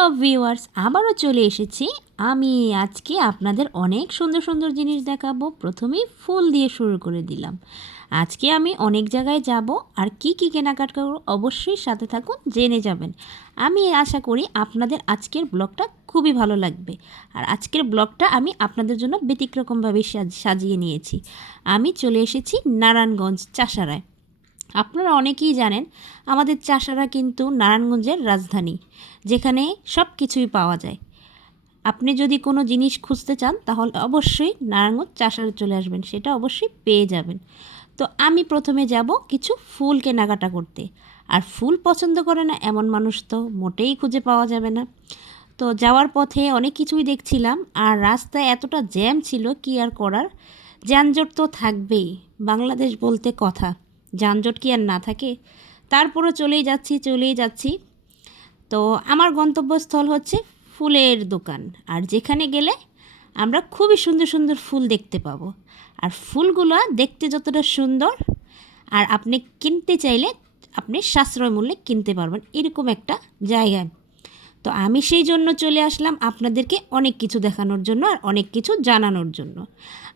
Hello viewers, আবারও চলে এসেছি। আমি আজকে আপনাদের অনেক সুন্দর সুন্দর জিনিস দেখাবো। প্রথমেই ফুল দিয়ে শুরু করে দিলাম। আজকে আমি অনেক জায়গায় যাব, আর কি কি কেনাকাটা করব অবশ্যই সাথে থাকুন, জেনে যাবেন। আমি আশা করি আপনাদের আজকের ব্লগটা খুবই ভালো লাগবে। আর আজকের ব্লগটা আমি আপনাদের জন্য ব্যতিক্রমভাবে সাজিয়ে নিয়েছি। আমি চলে এসেছি নারায়ণগঞ্জ চাষারায়। আপনারা অনেকেই জানেন আমাদের চাষারা কিন্তু নারায়ণগঞ্জের রাজধানী, যেখানে সব কিছুই পাওয়া যায়। আপনি যদি কোনো জিনিস খুঁজতে চান তাহলে অবশ্যই নারায়ণগঞ্জ চাষারা চলে আসবেন, সেটা অবশ্যই পেয়ে যাবেন। তো আমি প্রথমে যাব কিছু ফুল কেনাকাটা করতে। আর ফুল পছন্দ করে না এমন মানুষ তো মোটেই খুঁজে পাওয়া যাবে না। তো যাওয়ার পথে অনেক কিছুই দেখছিলাম, আর রাস্তায় এতটা জ্যাম ছিল, কি আর করার, যানজট তো থাকবেই। বাংলাদেশ বলতে কথা, যানজট কি আর না থাকে। তারপরে চলেই যাচ্ছি। তো আমার গন্তব্যস্থল হচ্ছে ফুলের দোকান, আর যেখানে গেলে আমরা খুবই সুন্দর সুন্দর ফুল দেখতে পাবো। আর ফুলগুলো দেখতে যতটা সুন্দর, আর আপনি কিনতে চাইলে আপনি সাশ্রয় মূল্যে কিনতে পারবেন, এরকম একটা জায়গায়। তো আমি সেই জন্য চলে আসলাম আপনাদেরকে অনেক কিছু দেখানোর জন্য আর অনেক কিছু জানানোর জন্য।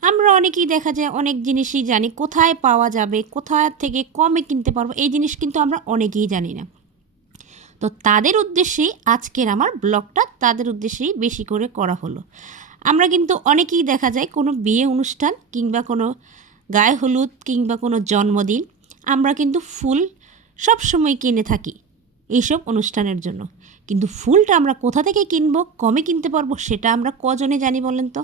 আমরা অনেকেই দেখা যায় অনেক জিনিসই জানি, কোথায় পাওয়া যাবে, কোথায় থেকে কমে কিনতে পারবো, এই জিনিস কিন্তু আমরা অনেকেই জানি না। তো তাদের উদ্দেশ্যেই আজকের আমার ব্লগটা, তাদের উদ্দেশ্যেই বেশি করে করা হলো। আমরা কিন্তু অনেকেই দেখা যায় কোনো বিয়ে অনুষ্ঠান কিংবা কোনো গায়ে হলুদ কিংবা কোনো জন্মদিন, আমরা কিন্তু ফুল সব সময় কিনে থাকি এইসব অনুষ্ঠানের জন্য। কিন্তু ফুলটা আমরা কোথা থেকে কিনবো, কমে কিনতে পারবো, সেটা আমরা কজনে জানি বলেন তো?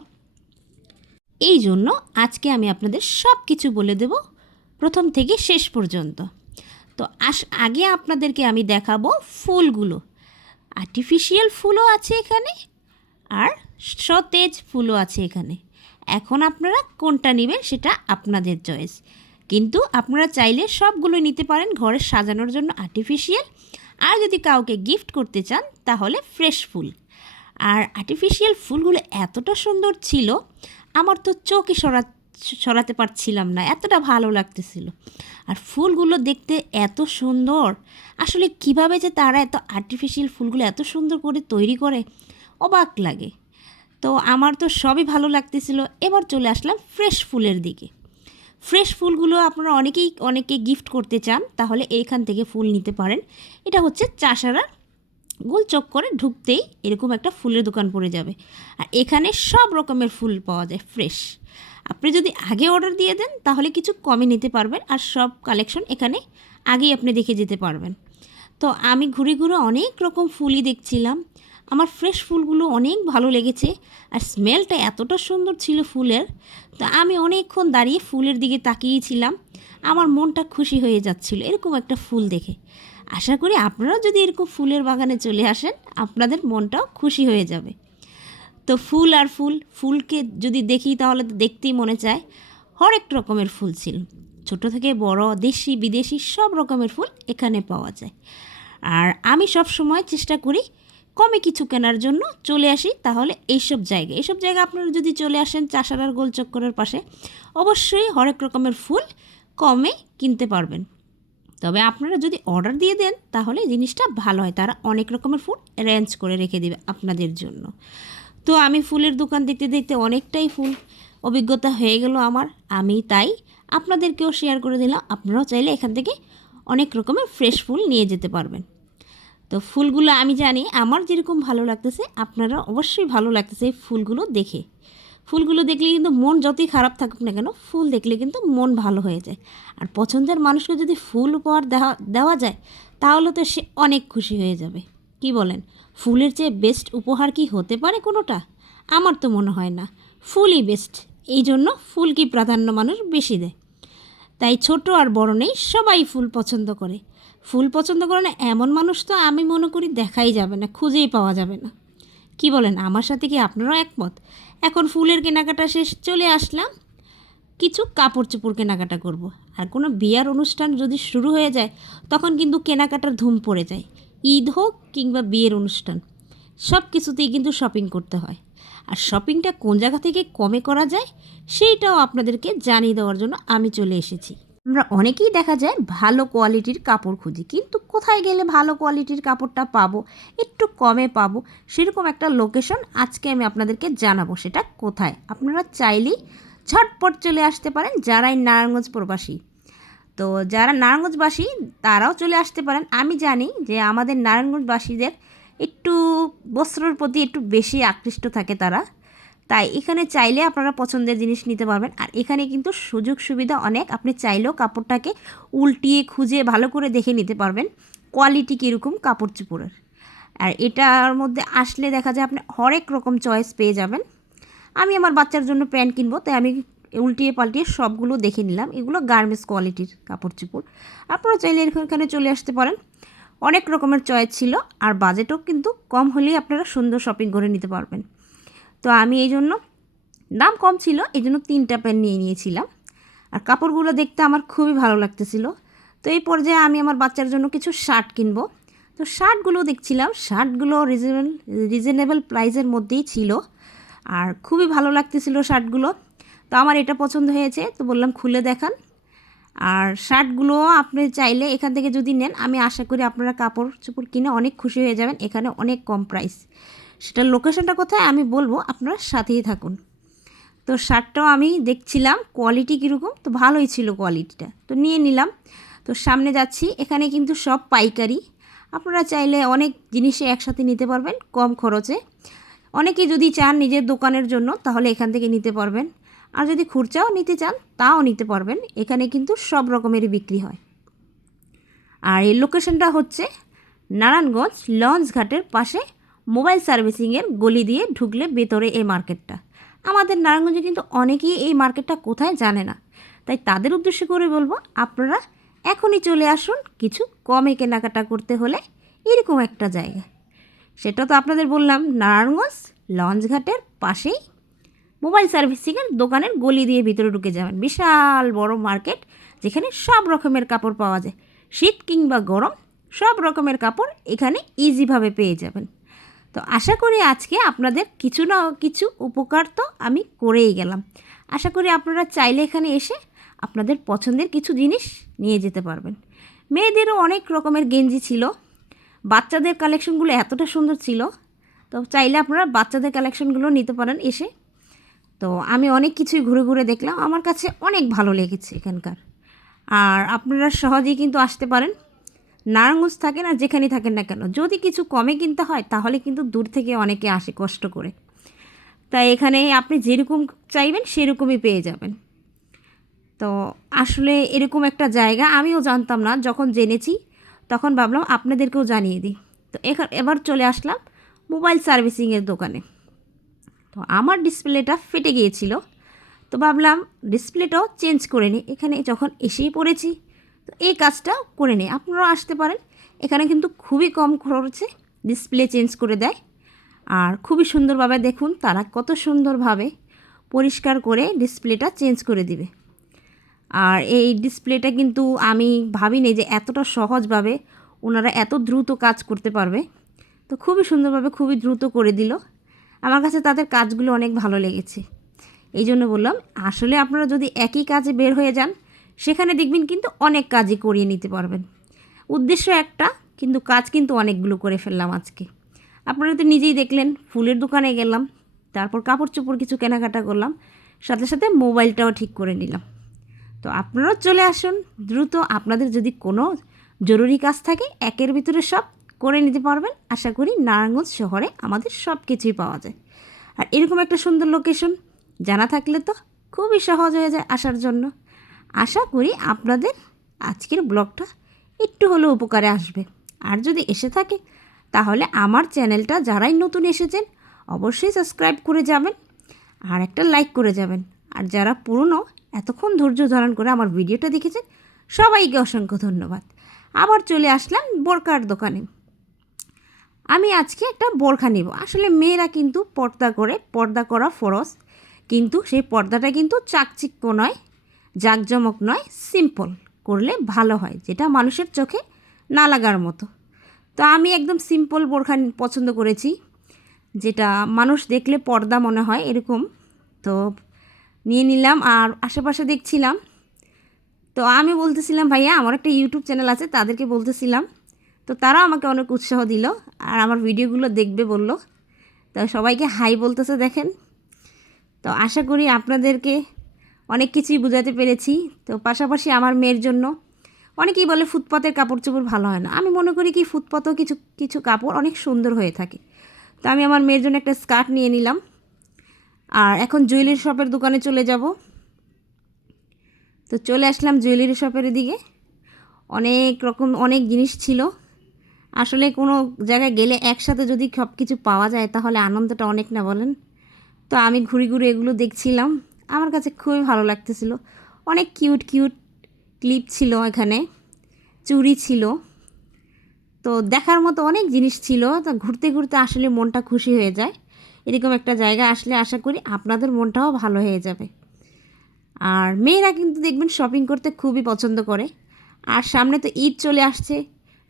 এই জন্য আজকে আমি আপনাদের সব কিছু বলে দেব, প্রথম থেকে শেষ পর্যন্ত। তো আগে আপনাদেরকে আমি দেখাবো ফুলগুলো। আর্টিফিশিয়াল ফুলও আছে এখানে, আর সতেজ ফুলও আছে এখানে। এখন আপনারা কোনটা নেবেন সেটা আপনাদের চয়েস, কিন্তু আপনারা চাইলে সবগুলো নিতে পারেন ঘরে সাজানোর জন্য আর্টিফিশিয়াল। আর যদি কাউকে গিফট করতে চান তাহলে ফ্রেশ ফুল। আর আর্টিফিশিয়াল ফুলগুলো এতটা সুন্দর ছিল, আমার তো চোখে সরাতে পারছিলাম না, এতটা ভালো লাগতেছিল। আর ফুলগুলো দেখতে এত সুন্দর, আসলে কিভাবে যে তারা এত আর্টিফিশিয়াল ফুলগুলো এত সুন্দর করে তৈরি করে, অবাক লাগে। তো আমার তো সবই ভালো লাগতেছিল। এবার চলে আসলাম ফ্রেশ ফুলের দিকে। ফ্রেশ ফুলগুলো আপনারা অনেকে গিফট করতে চান তাহলে এইখান থেকে ফুল নিতে পারেন। এটা হচ্ছে চাষারার গোল চক্করে ঢুকতেই এরকম একটা ফুলের দোকান পড়ে যাবে, আর এখানে সব রকমের ফুল পাওয়া যায় ফ্রেশ। আপনি যদি আগে অর্ডার দিয়ে দেন তাহলে কিছু কমে নিতে পারবেন, আর সব কালেকশন এখানে আগেই আপনি দেখে যেতে পারবেন। তো আমি ঘুরে ঘুরে অনেক রকম ফুলই দেখছিলাম। আমার ফ্রেশ ফুলগুলো অনেক ভালো লেগেছে, আর স্মেলটা এতটা সুন্দর ছিল ফুলের। তো আমি অনেকক্ষণ দাঁড়িয়ে ফুলের দিকে তাকিয়েছিলাম, আমার মনটা খুশি হয়ে যাচ্ছিল এরকম একটা ফুল দেখে। আশা করি আপনারাও যদি এরকম ফুলের বাগানে চলে আসেন আপনাদের মনটাও খুশি হয়ে যাবে। তো ফুল আর ফুলকে যদি দেখি তাহলে তো দেখতেই মনে চায়। হরেক রকমের ফুল ছিল, ছোট থেকে বড়, দেশি বিদেশি সব রকমের ফুল এখানে পাওয়া যায়। আর আমি সব সময় চেষ্টা করি কমে কিছু কেনার জন্য চলে আসি, তাহলে এইসব জায়গা আপনারা যদি চলে আসেন চাষারার গোল চক্করের পাশে, অবশ্যই হরেক রকমের ফুল কমে কিনতে পারবেন। তবে আপনারা যদি অর্ডার দিয়ে দেন তাহলে জিনিসটা ভালো হয়, তারা অনেক রকমের ফুল অ্যারেঞ্জ করে রেখে দেবে আপনাদের জন্য। তো আমি ফুলের দোকান দেখতে দেখতে অনেকটাই ফুল অভিজ্ঞতা হয়ে গেল আমার, আমি তাই আপনাদেরকেও শেয়ার করে দিলাম। আপনারাও চাইলে এখান থেকে অনেক রকমের ফ্রেশ ফুল নিয়ে যেতে পারবেন। তো ফুলগুলো আমি জানি আমার যেরকম ভালো লাগতেছে আপনারা অবশ্যই ভালো লাগতেছে এই ফুলগুলো দেখে। ফুলগুলো দেখলে কিন্তু মন যতই খারাপ থাকুক না কেন, ফুল দেখলে কিন্তু মন ভালো হয়ে যায়। আর পছন্দের মানুষকে যদি ফুল উপহার দেওয়া যায় তাহলে তো সে অনেক খুশি হয়ে যাবে। কি বলেন? ফুলের চেয়ে বেস্ট উপহার কি হতে পারে কোনোটা? আমার তো মনে হয় না, ফুলই বেস্ট। এই জন্য ফুলকে প্রাধান্য মানুষ বেশি দেয়। তাই ছোট আর বড় নেই, সবাই ফুল পছন্দ করে। ফুল পছন্দ করে না এমন মানুষ তো আমি মনে করি দেখাই যাবে না, খুঁজেই পাওয়া যাবে না। কি বলেন? আমার সাথে কি আপনারাও একমত? এখন ফুলের কেনাকাটা শেষ, চলে আসলাম কিছু কাপড় চোপড় কেনাকাটা করব। আর কোনো বিয়ার অনুষ্ঠান যদি শুরু হয়ে যায় তখন কিন্তু কেনাকাটার ধুম পড়ে যায়। ঈদ হোক কিংবা বিয়ের অনুষ্ঠান, সব কিছুতেই কিন্তু শপিং করতে হয়। আর শপিংটা কোন জায়গা থেকে কমে করা যায় সেইটাও আপনাদেরকে জানিয়ে দেওয়ার জন্য আমি চলে এসেছি। আমরা অনেকেই দেখা যায় ভালো কোয়ালিটির কাপড় খুঁজি, কিন্তু কোথায় গেলে ভালো কোয়ালিটির কাপড়টা পাবো, একটু কমে পাবো, সেরকম একটা লোকেশন আজকে আমি আপনাদেরকে জানাবো। সেটা কোথায়? আপনারা চাইলেই ঝটপট চলে আসতে পারেন যারাই নারায়ণগঞ্জ প্রবাসী। তো যারা নারায়ণগঞ্জবাসী তারাও চলে আসতে পারেন। আমি জানি যে আমাদের নারায়ণগঞ্জবাসীদের একটু বস্ত্রের প্রতি একটু বেশি আকৃষ্ট থাকে তারা, তাই এখানে চাইলে আপনারা পছন্দের জিনিস নিতে পারবেন। আর এখানে কিন্তু সুযোগ সুবিধা অনেক, আপনি চাইলেও কাপড়টাকে উল্টিয়ে খুঁজে ভালো করে দেখে নিতে পারবেন কোয়ালিটি কীরকম কাপড় চোপড়ের। আর এটার মধ্যে আসলে দেখা যায় আপনি হরেক রকম চয়েস পেয়ে যাবেন। আমি আমার বাচ্চার জন্য প্যান্ট কিনবো, তাই আমি উল্টিয়ে পাল্টিয়ে সবগুলো দেখে নিলাম। এগুলো গার্মেন্টস কোয়ালিটির কাপড় চোপড়। আপনারা চাইলে এখানে চলে আসতে পারেন। অনেক রকমের চয়েস ছিল, আর বাজেটও কিন্তু কম হলেই আপনারা সুন্দর শপিং করে নিতে পারবেন। তো আমি এই জন্য, দাম কম ছিল এই জন্য 3টা প্যান্ট নিয়ে নিয়েছিলাম। আর কাপড়গুলো দেখতে আমার খুবই ভালো লাগতেছিল। তো এই পর্যায়ে আমি আমার বাচ্চার জন্য কিছু শার্ট কিনবো। তো শার্টগুলো দেখছিলাম, শার্টগুলো রিজনেবল প্রাইসের মধ্যেই ছিল, আর খুবই ভালো লাগতেছিল শার্টগুলো। তো আমার এটা পছন্দ হয়েছে, তো বললাম খুলে দেখান। আর শার্টগুলো আপনি চাইলে এখান থেকে যদি নেন, আমি আশা করি আপনারা কাপড় চোপড় কিনে অনেক খুশি হয়ে যাবেন। এখানে অনেক কম প্রাইস। সেটার লোকেশনটা কোথায় আমি বলবো, আপনারা সাথেই থাকুন। তো শার্টটাও আমি দেখছিলাম কোয়ালিটি কীরকম, তো ভালোই ছিল কোয়ালিটিটা, তো নিয়ে নিলাম। তো সামনে যাচ্ছি, এখানে কিন্তু সব পাইকারি। আপনারা চাইলে অনেক জিনিসে একসাথে নিতে পারবেন কম খরচে। অনেকে যদি চান নিজের দোকানের জন্য, তাহলে এখান থেকে নিতে পারবেন। আর যদি খুরচাও নিতে চান তাও নিতে পারবেন। এখানে কিন্তু সব রকমেরই বিক্রি হয়। আর এই লোকেশনটা হচ্ছে নারায়ণগঞ্জ লঞ্চ ঘাটের পাশে, মোবাইল সার্ভিসিংয়ের গলি দিয়ে ঢুকলে ভেতরে এই মার্কেটটা। আমাদের নারায়ণগঞ্জে কিন্তু অনেকেই এই মার্কেটটা কোথায় জানে না, তাই তাদের উদ্দেশ্য করে বলবো আপনারা এখনই চলে আসুন কিছু কমে কেনাকাটা করতে হলে এরকম একটা জায়গা। সেটা তো আপনাদের বললাম, নারায়ণগঞ্জ লঞ্চ ঘাটের পাশেই মোবাইল সার্ভিসিংয়ের দোকানের গলি দিয়ে ভিতরে ঢুকে যাবেন। বিশাল বড় মার্কেট, যেখানে সব রকমের কাপড় পাওয়া যায়। শীত কিংবা গরম সব রকমের কাপড় এখানে ইজিভাবে পেয়ে যাবেন। তো আশা করি আজকে আপনাদের কিছু না কিছু উপকার তো আমি করেই গেলাম। আশা করি আপনারা চাইলে এখানে এসে আপনাদের পছন্দের কিছু জিনিস নিয়ে যেতে পারবেন। মেয়েদেরও অনেক রকমের গেঞ্জি ছিল, বাচ্চাদের কালেকশনগুলো এতটা সুন্দর ছিল, তো চাইলে আপনারা বাচ্চাদের কালেকশনগুলো নিতে পারেন এসে। তো আমি অনেক কিছুই ঘুরে ঘুরে দেখলাম, আমার কাছে অনেক ভালো লেগেছে এখানকার। আর আপনারা সহজেই কিন্তু আসতে পারেন। নারায়ণগঞ্জ থাকেন আর যেখানেই থাকেন না কেন, যদি কিছু কমে কিনতে হয় তাহলে কিন্তু দূর থেকে অনেকে আসে কষ্ট করে। তাই এখানে আপনি যেরকম চাইবেন সেরকমই পেয়ে যাবেন। তো আসলে এরকম একটা জায়গা আমিও জানতাম না, যখন জেনেছি তখন ভাবলাম আপনাদেরকেও জানিয়ে দিই। তো এবার চলে আসলাম মোবাইল সার্ভিসিংয়ের দোকানে। তো আমার ডিসপ্লেটা ফেটে গিয়েছিল, তো ভাবলাম ডিসপ্লেটাও চেঞ্জ করে নিই। এখানে যখন এসেই পড়েছি, তো এই কাজটাও করে নিই। আপনারাও আসতে পারেন, এখানে কিন্তু খুবই কম খরচে ডিসপ্লে চেঞ্জ করে দেয়। আর খুবই সুন্দরভাবে দেখুন তারা কত সুন্দরভাবে পরিষ্কার করে ডিসপ্লেটা চেঞ্জ করে দিবে। আর এই ডিসপ্লেটা কিন্তু আমি ভাবিনি যে এতটা সহজভাবে ওনারা এত দ্রুত কাজ করতে পারবে। তো খুবই সুন্দরভাবে খুবই দ্রুত করে দিল। আমার কাছে তাদের কাজগুলো অনেক ভালো লেগেছে। এই জন্য বললাম, আসলে আপনারা যদি একই কাজে বের হয়ে যান, সেখানে দেখবেন কিন্তু অনেক কাজই করিয়ে নিতে পারবেন। উদ্দেশ্য একটা, কিন্তু কাজ কিন্তু অনেকগুলো করে ফেললাম আজকে। আপনারা তো নিজেই দেখলেন, ফুলের দোকানে গেলাম, তারপর কাপড় চোপড় কিছু কেনাকাটা করলাম, সাথে সাথে মোবাইলটাও ঠিক করে নিলাম। তো আপনারাও চলে আসুন দ্রুত। আপনাদের যদি কোনো জরুরি কাজ থাকে, একের ভিতরে সব করে নিতে পারবেন। আশা করি নারায়ণগঞ্জ শহরে আমাদের সব কিছুই পাওয়া যায়। আর এরকম একটা সুন্দর লোকেশন জানা থাকলে তো খুবই সহজ হয়ে যায় আসার জন্য। আশা করি আপনাদের আজকের ব্লগটা একটু হলেও উপকারে আসবে। আর যদি এসে থাকে, তাহলে আমার চ্যানেলটা যারাই নতুন এসেছেন অবশ্যই সাবস্ক্রাইব করে যাবেন, আর একটা লাইক করে যাবেন। আর যারা পুরনো এতক্ষণ ধৈর্য ধারণ করে আমার ভিডিওটা দেখেছেন, সবাইকে অসংখ্য ধন্যবাদ। আবার চলে আসলাম বোরকার দোকানে। আমি আজকে একটা বোরখা নেব। আসলে মেয়েরা কিন্তু পর্দা করা ফরজ, কিন্তু সেই পর্দাটা কিন্তু চাকচিক্য নয়, জাঁকজমক নয়, সিম্পল করলে ভালো হয়, যেটা মানুষের চোখে না লাগার মতো। তো আমি একদম সিম্পল বোরখা পছন্দ করেছি, যেটা মানুষ দেখলে পর্দা মনে হয় এরকম। তো নিয়ে নিলাম। আর আশেপাশে দেখছিলাম তো আমি বলতেছিলাম ভাইয়া আমার একটা ইউটিউব চ্যানেল আছে, তাদেরকে বলতেছিলাম, তো তারাও আমাকে অনেক উৎসাহ দিল আর আমার ভিডিওগুলো দেখবে বলল। তো সবাইকে হাই বলতেছে দেখেন। তো আশা করি আপনাদেরকে অনেক কিছুই বোঝাতে পেরেছি। তো পাশাপাশি আমার মেয়ের জন্য অনেকেই বলে ফুটপাতের কাপড় চোপড় ভালো হয় না, আমি মনে করি কি ফুটপাতেও কিছু কিছু কাপড় অনেক সুন্দর হয়ে থাকে। তো আমি আমার মেয়ের জন্য একটা স্কার্ট নিয়ে নিলাম আর এখন জুয়েলারি শপের দোকানে চলে যাব। তো চলে আসলাম জুয়েলারি শপের দিকে। অনেক রকম অনেক জিনিস ছিল। আসলে কোনো জায়গায় গেলে একসাথে যদি সব কিছু পাওয়া যায় তাহলে আনন্দটা অনেক, না বলেন? তো আমি ঘুরে ঘুরে এগুলো দেখছিলাম, আমার কাছে খুবই ভালো লাগতেছিল। অনেক কিউট কিউট ক্লিপ ছিল এখানে, চুড়ি ছিল, তো দেখার মতো অনেক জিনিস ছিল। তো ঘুরতে ঘুরতে আসলে মনটা খুশি হয়ে যায়। এরকম একটা জায়গা আসলে আশা করি আপনাদের মনটাও ভালো হয়ে যাবে। আর মেয়েরা কিন্তু দেখবেন শপিং করতে খুবই পছন্দ করে। আর সামনে তো ঈদ চলে আসছে,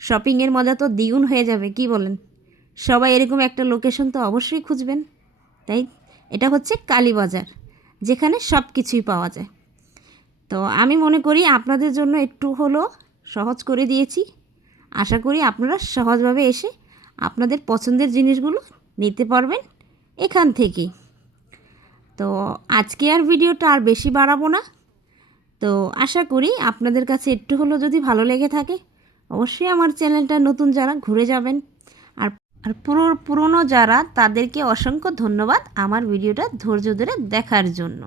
শপিংয়ের মজা তো দ্বিগুণ হয়ে যাবে, কি বলেন? সবাই এরকম একটা লোকেশন তো অবশ্যই খুঁজবেন, তাই? এটা হচ্ছে কালীবাজার, যেখানে সব কিছুই পাওয়া যায়। তো আমি মনে করি আপনাদের জন্য একটু হলো সহজ করে দিয়েছি। আশা করি আপনারা সহজভাবে এসে আপনাদের পছন্দের জিনিসগুলো নিতে পারবেন এখান থেকেই। তো আজকে আর ভিডিওটা আর বেশি বাড়াবো না। তো আশা করি আপনাদের কাছে একটু হলেও যদি ভালো লেগে থাকে, অবশ্যই আমার চ্যানেলটা নতুন যারা ঘুরে যাবেন। আর আর পুরনো যারা তাদেরকে অসংখ্য ধন্যবাদ আমার ভিডিওটা ধৈর্য ধরে দেখার জন্য।